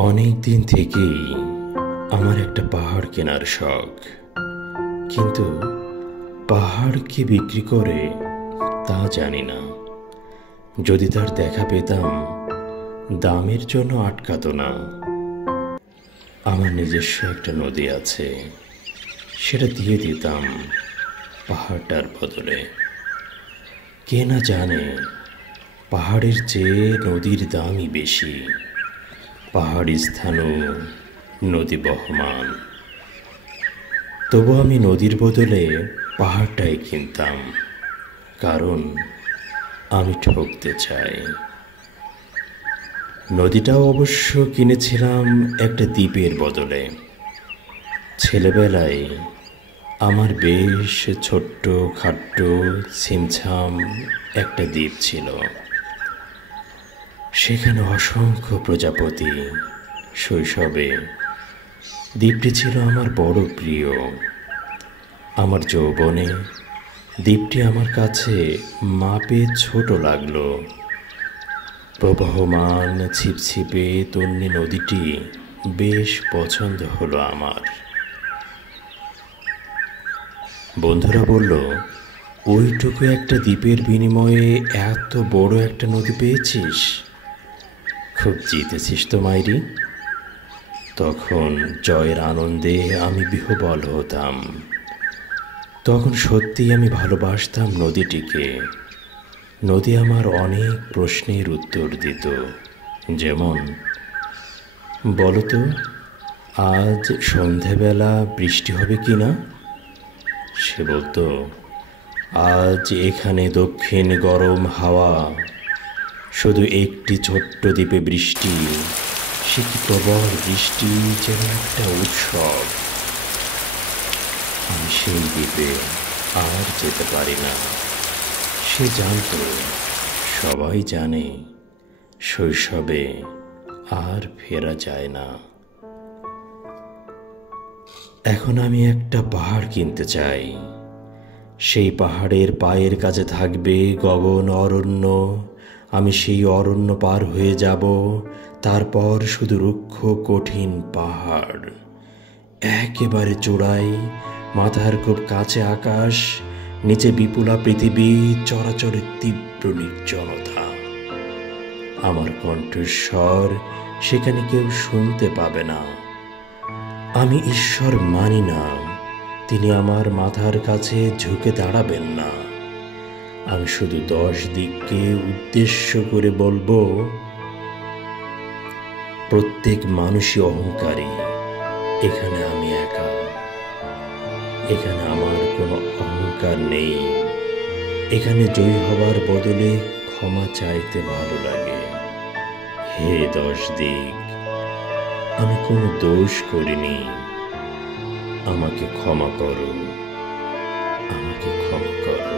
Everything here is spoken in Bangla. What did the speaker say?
অনেক দিন থেকেই আমার একটা পাহাড় কেনার শখ, কিন্তু পাহাড় কে বিক্রি করে তা জানি না। যদি তার দেখা পেতাম, দামের জন্য আটকাতো না। আমার নিজস্ব একটা নদী আছে, সেটা দিয়ে দিতাম পাহাড়টার বদলে। কে না জানে পাহাড়ের চেয়ে নদীর দামই বেশি। পাহাড়ি স্থানও নদী বহমান, তবু আমি নদীর বদলে পাহাড়টাই কিনতাম, কারণ আমি ঠকতে চাই। নদীটাও অবশ্য কিনেছিলাম একটা দ্বীপের বদলে। ছেলেবেলায় আমার বেশ ছোট্ট খাট্ট ছিমছাম একটা দ্বীপ ছিল। সেখানে অসংখ্য প্রজাপতি। শৈশবে দ্বীপটি ছিল আমার বড় প্রিয়। আমার যৌবনে দ্বীপটি আমার কাছে মাপে ছোট লাগলো। প্রবহমান ছিপছিপে তন্নি নদীটি বেশ পছন্দ হলো আমার। বন্ধুরা বলল, ওইটুকু একটা দ্বীপের বিনিময়ে এত বড় একটা নদী পেয়েছিস, খুব জিতেছিস তো মাইরি। তখন জয়ের আনন্দে আমি বিহ্বল হতাম। তখন সত্যিই আমি ভালোবাসতাম নদীটিকে। নদী আমার অনেক প্রশ্নের উত্তর দিত, যেমন, বলতো আজ সন্ধেবেলা বৃষ্টি হবে কি না? সে বলতো, আজ এখানে দক্ষিণ গরম হাওয়া, শুধু একটি ছোট্ট দ্বীপে বৃষ্টি। সে কি প্রবল বৃষ্টি, যেন একটা উৎসব। আমি সেই দ্বীপে আর যেতে পারি না। সে জানত, সবাই জানে, শৈশবে আর ফেরা যায় না। এখন আমি একটা পাহাড় কিনতে চাই। সেই পাহাড়ের পায়ের কাছে থাকবে গগন অরণ্য। আমি সেই অরণ্য পার হয়ে যাব, তারপর শুধু রুক্ষ কঠিন পাহাড়। একেবারে চূড়ায়, মাথার খুব কাছে আকাশ, নিচে বিপুলা পৃথিবী, চরাচরের তীব্র নির্জনতা। আমার কণ্ঠস্বর সেখানে কেউ শুনতে পাবে না। আমি ঈশ্বর মানি না, তিনি আমার মাথার কাছে ঝুঁকে দাঁড়াবেন না। আমি শুধু 10 দিককে উদ্দেশ্য করে বলবো, প্রত্যেক মানুষই অহংকারী। এখানে আমি একা। এখানে আমার কোনো অহংকার নেই। এখানে জয়ী হবার বদলে ক্ষমা চাইতে ভালো লাগে। হে 10 দিক, আমি কোনো দোষ করিনি। আমাকে ক্ষমা করো, আমাকে ক্ষমা করো।